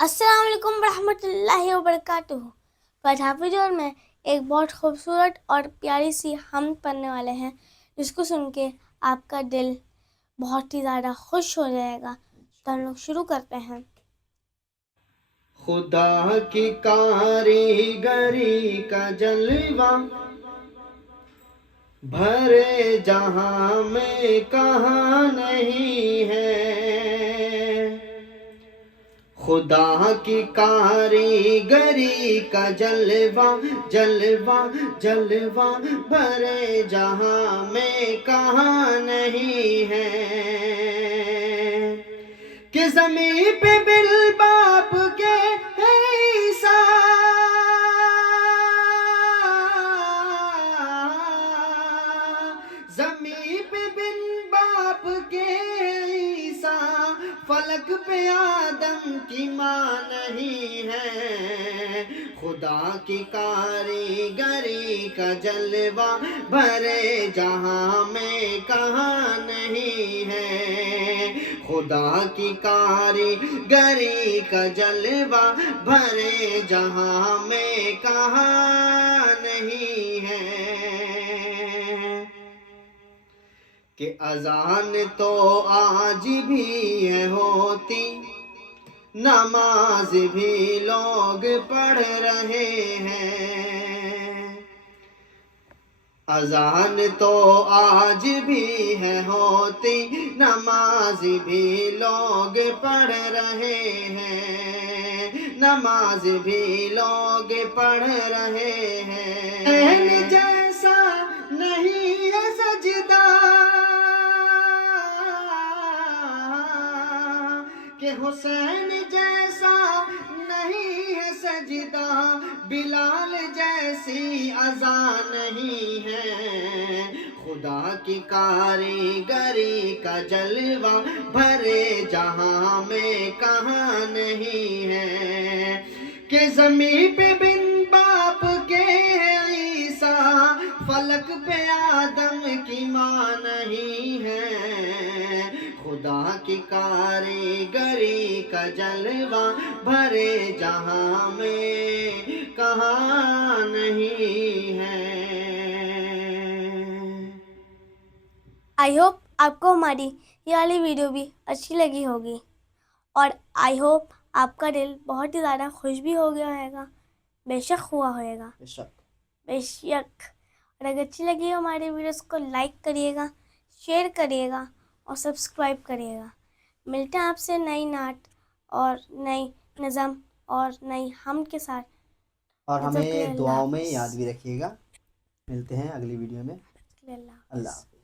अस्सलाम वालेकुम रहमतुल्लाहि व बरकातुहू। तो आज हाफिज और मैं एक बहुत खूबसूरत और प्यारी सी हम पढ़ने वाले हैं, जिसको सुन के आपका दिल बहुत ही ज़्यादा खुश हो जाएगा। तो हम लोग शुरू करते हैं। खुदा की कारीगरी का जलवा भरे जहां में कहाँ नहीं है। खुदा की कारीगरी का जलवा जलवा जलवा भरे जहां में कहाँ नहीं है। कि ज़मीं पे बिल बाप के है ईसा, ज़मीं पे बिन बाप के ईसा, फलक पे आदम की माँ नहीं है। खुदा की कारीगरी का जलवा भरे जहां में कहाँ नहीं है। खुदा की कारीगरी का जलवा भरे जहां में कहाँ नहीं है। कि अजान तो आज भी है होती, नमाज भी लोग पढ़ रहे हैं। अजान तो आज भी है होती, नमाज भी लोग पढ़ रहे हैं। नमाज भी लोग पढ़ रहे हैं। जैसा नहीं है सजदा कि हुसैन जैसा नहीं है सजदा, बिलाल जैसी अज़ा नहीं है। खुदा की कारीगरी का जलवा भरे जहां में कहाँ नहीं है। कि ज़मीं पे बिन बाप के ईसा, फलक पे आदम की माँ नहीं है। खुदा की कारीगरी का जलवा भरे जहां में कहाँ नहीं है। आई होप आपको हमारी ये वाली वीडियो भी अच्छी लगी होगी, और आई होप आपका दिल बहुत ही ज़्यादा खुश भी हो गया होगा। बेशक हुआ होगा, बेशक। और अगर अच्छी लगी हो हमारी वीडियोस को लाइक करिएगा, शेयर करिएगा और सब्सक्राइब करिएगा। मिलते हैं आपसे नई नात और नई नज़म और नई हम के साथ। और तब तक के लिए हमें अल्लाह दुआओं में हाफ़िज़। याद भी रखिएगा। मिलते हैं अगली वीडियो में। अल्लाह अल्लाह हाफ़िज़। हाफ़िज़।